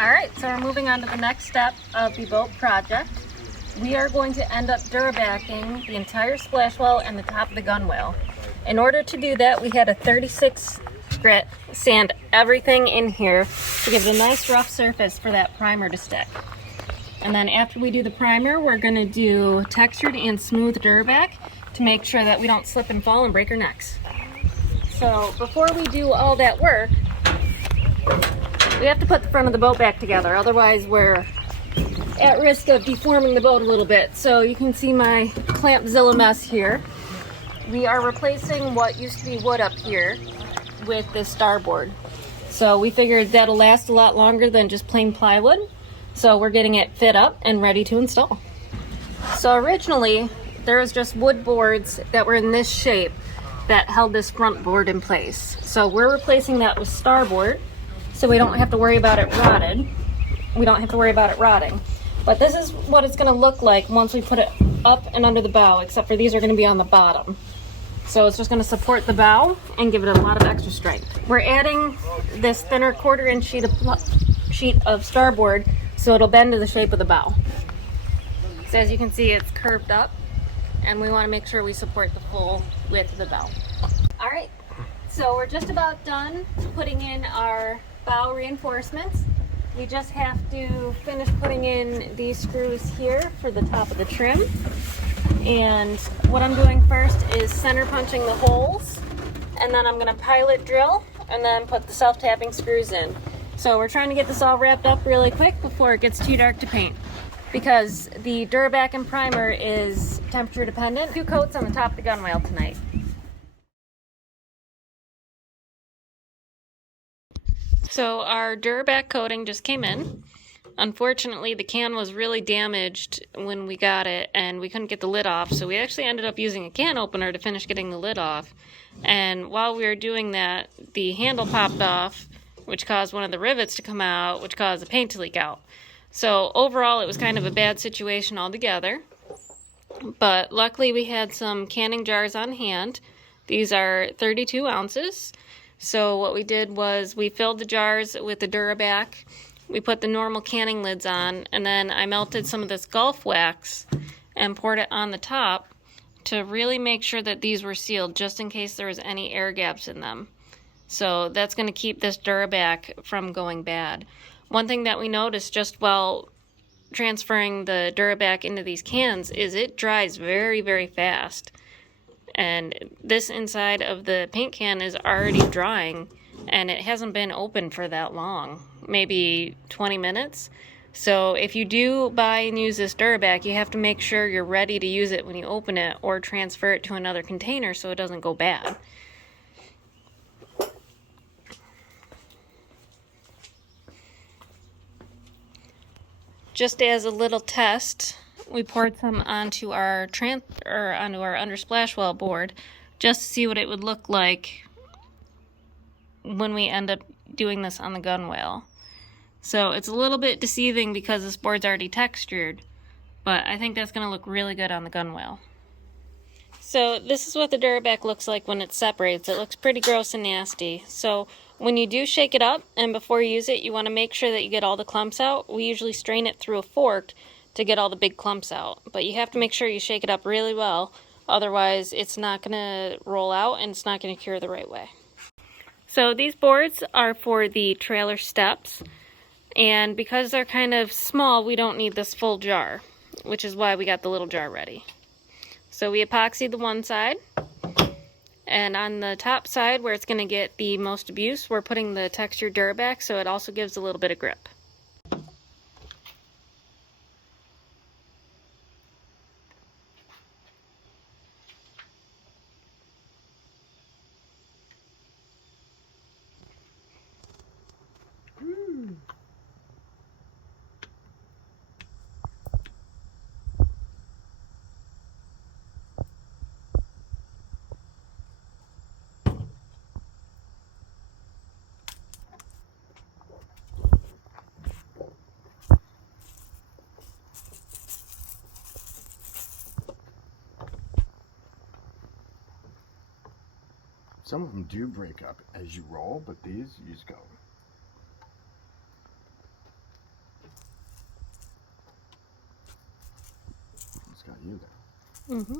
Alright, so we're moving on to the next step of the boat project. We are going to end up Durabacking the entire splash well and the top of the gunwale. In order to do that, we had a 36 grit sand everything in here to give it a nice rough surface for that primer to stick. And then after we do the primer, we're going to do textured and smooth Duraback to make sure that we don't slip and fall and break our necks. So before we do all that work, we have to put the front of the boat back together, otherwise we're at risk of deforming the boat a little bit. So you can see my Clampzilla mess here. We are replacing what used to be wood up here with this starboard. So we figured that'll last a lot longer than just plain plywood. So we're getting it fit up and ready to install. So originally there was just wood boards that were in this shape that held this front board in place. So we're replacing that with starboard, so we don't have to worry about it rotting. But this is what it's going to look like once we put it up and under the bow, except for these are going to be on the bottom. So it's just going to support the bow and give it a lot of extra strength. We're adding this thinner 1/4 inch sheet of starboard so it'll bend to the shape of the bow. So as you can see, it's curved up, and we want to make sure we support the full width of the bow. All right, so we're just about done putting in our bow reinforcements. We just have to finish putting in these screws here for the top of the trim. And what I'm doing first is center punching the holes, and then I'm going to pilot drill and then put the self-tapping screws in. So we're trying to get this all wrapped up really quick before it gets too dark to paint, because the Duraback and primer is temperature dependent. 2 coats on the top of the gunwale tonight. So our Duraback coating just came in. Unfortunately, the can was really damaged when we got it and we couldn't get the lid off, so we actually ended up using a can opener to finish getting the lid off. And while we were doing that, the handle popped off, which caused one of the rivets to come out, which caused the paint to leak out. So overall, it was kind of a bad situation altogether. But luckily, we had some canning jars on hand. These are 32 ounces. So what we did was we filled the jars with the Duraback. We put the normal canning lids on, and then I melted some of this Gulf wax and poured it on the top to really make sure that these were sealed, just in case there was any air gaps in them. So that's going to keep this Duraback from going bad. One thing that we noticed just while transferring the Duraback into these cans is it dries very, very fast. And this inside of the paint can is already drying, and it hasn't been open for that long, maybe 20 minutes. So if you do buy and use this Duraback, you have to make sure you're ready to use it when you open it, or transfer it to another container so it doesn't go bad. Just as a little test, we poured some onto our undersplash well board just to see what it would look like when we end up doing this on the gunwale. So it's a little bit deceiving because this board's already textured, but I think that's going to look really good on the gunwale. So this is what the Duraback looks like when it separates. It looks pretty gross and nasty. So when you do shake it up and before you use it, you want to make sure that you get all the clumps out. We usually strain it through a fork to get all the big clumps out, but you have to make sure you shake it up really well, otherwise it's not going to roll out and it's not going to cure the right way. So these boards are for the trailer steps, and because they're kind of small, we don't need this full jar, which is why we got the little jar ready. So we epoxied the one side, and on the top side where it's going to get the most abuse, we're putting the textured Duraback so it also gives a little bit of grip. Some of them do break up as you roll, but these, you just go. Mm-hmm.